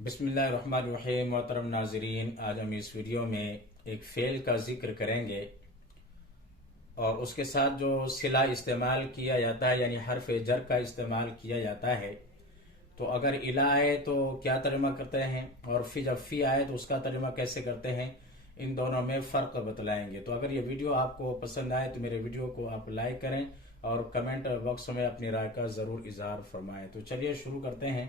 बिस्मिल्लाहिर्रहमानिर्रहीम। मोहतरम नाजरीन, आज हम इस वीडियो में एक फ़ेल का जिक्र करेंगे और उसके साथ जो सिला इस्तेमाल किया जाता है यानी हर्फ जर का इस्तेमाल किया जाता है। तो अगर इला आए तो क्या तर्जुमा करते हैं और फिर जब फ़ी आए तो उसका तर्जुमा कैसे करते हैं, इन दोनों में फ़र्क बतलाएंगे। तो अगर ये वीडियो आपको पसंद आए तो मेरे वीडियो को आप लाइक करें और कमेंट बॉक्स में अपनी राय का ज़रूर इजहार फरमाएं। तो चलिए शुरू करते हैं।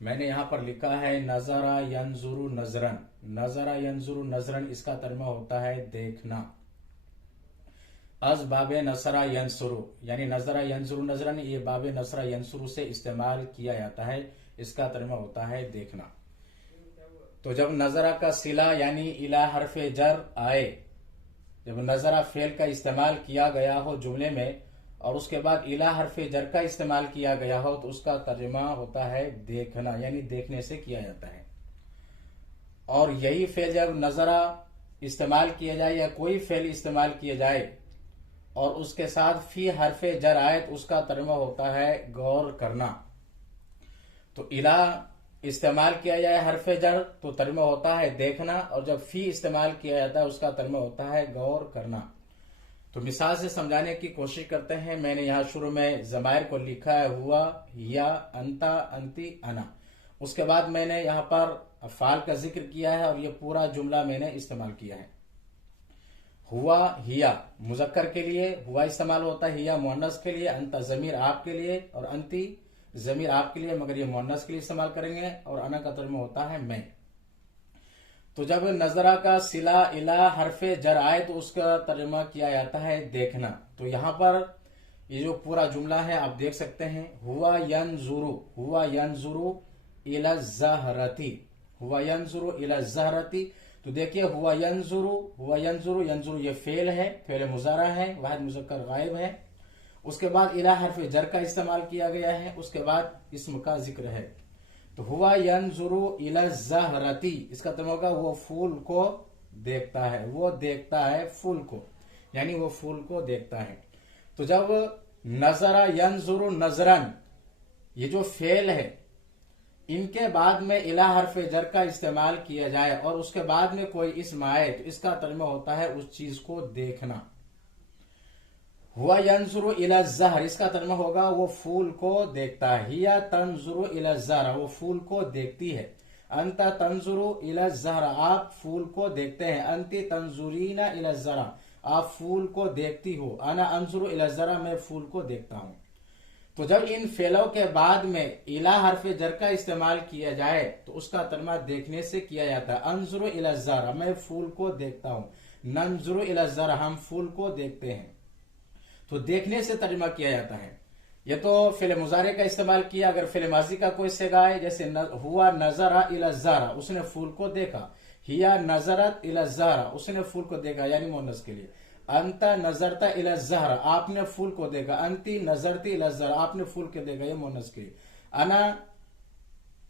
मैंने यहाँ पर लिखा है नजरा यंजुरु नजरन। नजरा यंजुरु नजरन इसका तर्जुमा होता है देखना। अज बाबे नसरा यंसुरु यानी नजरा यंजुरु नजरन, ये बाबे नसरा यंसुरु से इस्तेमाल किया जाता है, इसका तर्जुमा होता है देखना। तो जब नजरा का सिला यानी इला हरफे जर आए, जब नजरा फेल का इस्तेमाल किया गया हो जुमले में और उसके बाद इला हरफे जर का इस्तेमाल किया गया हो तो उसका तर्जुमा होता है देखना, यानी देखने से किया जाता है। और यही फेल जब नजरा इस्तेमाल किया जाए या कोई फेल इस्तेमाल किया जाए और उसके साथ फी हरफे जर आए तो उसका तर्जुमा होता है गौर करना। तो इला इस्तेमाल किया जाए हरफे जर तो तर्जुमा होता है देखना, और जब फी इस्तेमाल किया जाता है उसका तर्जुमा होता है गौर करना। तो मिसाल से समझाने की कोशिश करते हैं। मैंने यहाँ शुरू में ज़मायर को लिखा है हुआ, या, अंता, अंती, अना। उसके बाद मैंने यहाँ पर अफ़ाल का जिक्र किया है और ये पूरा जुमला मैंने इस्तेमाल किया है। हुआ हिया मुजक्कर के लिए हुआ इस्तेमाल होता है, हिया मुअन्नस के लिए, अंता ज़मीर आपके लिए और अंती ज़मीर आपके लिए, मगर ये मुअन्नस के लिए इस्तेमाल करेंगे, और अना का तर्जुमा होता है मैं। तो जब नजरा का सिला इला हरफे जर आए तो उसका तर्जुमा किया जाता है देखना। तो यहाँ पर ये जो पूरा जुमला है आप देख सकते हैं, हुआ यंजुरु इला ज़हरती, हुआ यंजुरु इला ज़हरती। तो देखिए हुआ यंजुरु ये फेल है, फेल मुजारा है, वाहिद मुज़क्कर गायब है। उसके बाद इला हरफे जर का इस्तेमाल किया गया है, उसके बाद इस्म का जिक्र है। तो हुआ यंजुरु इला ज़हरती इसका तर्जुमा होगा वो फूल को देखता है, वो देखता है फूल को, यानी वो फूल को देखता है। तो जब नजरा यंजुरु नजरन ये जो फेल है, इनके बाद में इला हरफे जर का इस्तेमाल किया जाए और उसके बाद में कोई इस्म आए तो इसका तर्जुमा होता है उस चीज को देखना। हुआ यंजुरु इला ज़हर इसका तर्जुमा होगा वो फूल को देखता है। हिया तंजुरु इला ज़हरा वो फूल को देखती है। अंता तंजुरु इला ज़हरा आप फूल को देखते हैं। अंती तंजुरीना इला ज़हरा आप फूल को देखती हो। अना अंजुरु इला ज़हरा मैं फूल को देखता हूं। तो जब इन फेलों के बाद में इला हरफे जर का इस्तेमाल किया जाए तो उसका तर्जुमा देखने से किया जाता है। अंजुरु इला ज़हरा मैं फूल को देखता हूं। नंजुरु इला ज़हरा हम फूल को देखते हैं। तो देखने से तर्जुमा किया जाता है। ये तो फेल मुजारे का इस्तेमाल किया। अगर फेल माजी का कोई सिगा है, जैसे हुआ नजरा इला ज़हरा उसने फूल को देखा, हिया नजरत इला ज़हरा उसने फूल को देखा, यानी मुअन्नस के लिए। अंता नजरता इला ज़हरा आपने फूल को देखा। अंती नजरती इला ज़हरा आपने फूल को देखा, ये मुअन्नस के लिए। अना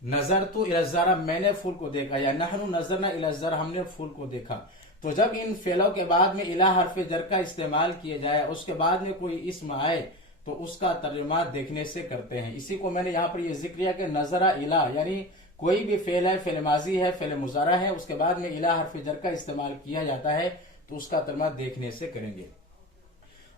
नजरतु इला ज़हरा मैंने फूल को देखा, या नहनु नजरना इला ज़हरा हमने फूल को देखा। तो जब इन फेलों के बाद में इला हरफे जर का इस्तेमाल किया जाए उसके बाद में कोई इस्म आए तो उसका तर्जुमा देखने से करते हैं। इसी को मैंने यहाँ पर ये जिक्र किया कि नजरा इला यानी कोई भी फेल है, फेल माजी है, फेल मुजारा है, उसके बाद में इला हरफे जर का इस्तेमाल किया जाता है तो उसका तर्जुमा देखने से करेंगे।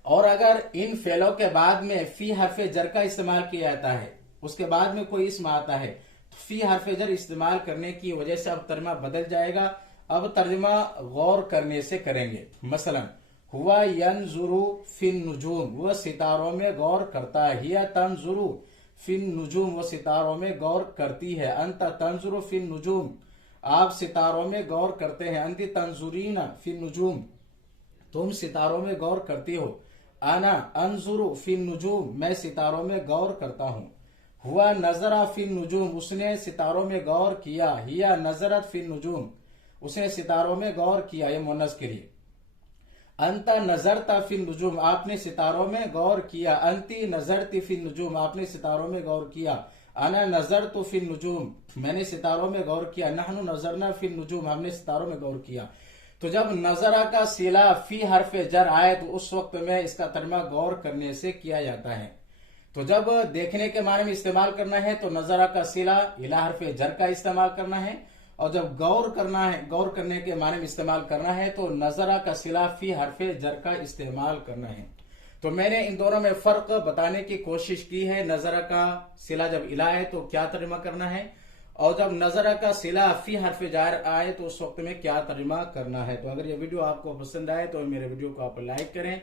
और अगर इन फेलों के बाद में फी हरफे जर का इस्तेमाल किया जाता है, उसके बाद में कोई इस्म आता है तो फी हरफे जर इस्तेमाल करने की वजह से अब तर्जुमा बदल जाएगा। अब तर्जुमा गौर करने से करेंगे। मसलन हुआ यंजुरु फिन नुजूम वह सितारों में गौर करता है। हिया तंजुरु फिन नुजूम वह सितारों में गौर करती है। अंता तंजुरु फिन नुजूम आप सितारों में गौर करते हैं। अंती तंजुरीना फिन नुजूम तुम सितारों में गौर करती हो। अना अंजुरु फिन नुजूम मैं सितारों में गौर करता हूँ। हुआ नजरा फिन नुजूम उसने सितारों में गौर किया। हिया नजरत फिन नुजूम उसने सितारों में गौर किया, ये मुअन्नस के लिए। अंता नजरता फिन नुजूम आपने सितारों में गौर किया। अंती नजरती फिन नुजूम आपने सितारों में गौर किया। अना नजरतु फिन नुजूम मैंने सितारों में गौर किया। नहनु नजरना फिन नुजूम हमने सितारों में गौर किया। तो जब नजरा का सिला फी हरफे जर आए तो उस वक्त में इसका तर्जुमा गौर करने से किया जाता है। तो जब देखने के माने में इस्तेमाल करना है तो नजरा का सिला इला हरफ जर का इस्तेमाल करना है, और जब गौर करना है, गौर करने के माने में इस्तेमाल करना है तो नजरा का सिला फी हरफ जर का इस्तेमाल करना है। तो मैंने इन दोनों में फर्क बताने की कोशिश की है। नजरा का सिला जब इला है तो क्या तर्जुमा करना है, और जब नजरा का सिला फी हरफ जार आए तो उस वक्त में क्या तर्जुमा करना है। तो अगर ये वीडियो आपको पसंद आए तो मेरे वीडियो को आप लाइक करें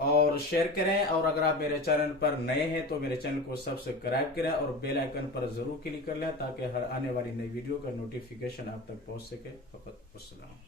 और शेयर करें, और अगर आप मेरे चैनल पर नए हैं तो मेरे चैनल को सब्सक्राइब करें और बेल आइकन पर जरूर क्लिक कर लें ताकि हर आने वाली नई वीडियो का नोटिफिकेशन आप तक पहुंच सके। फकत अस्सलाम।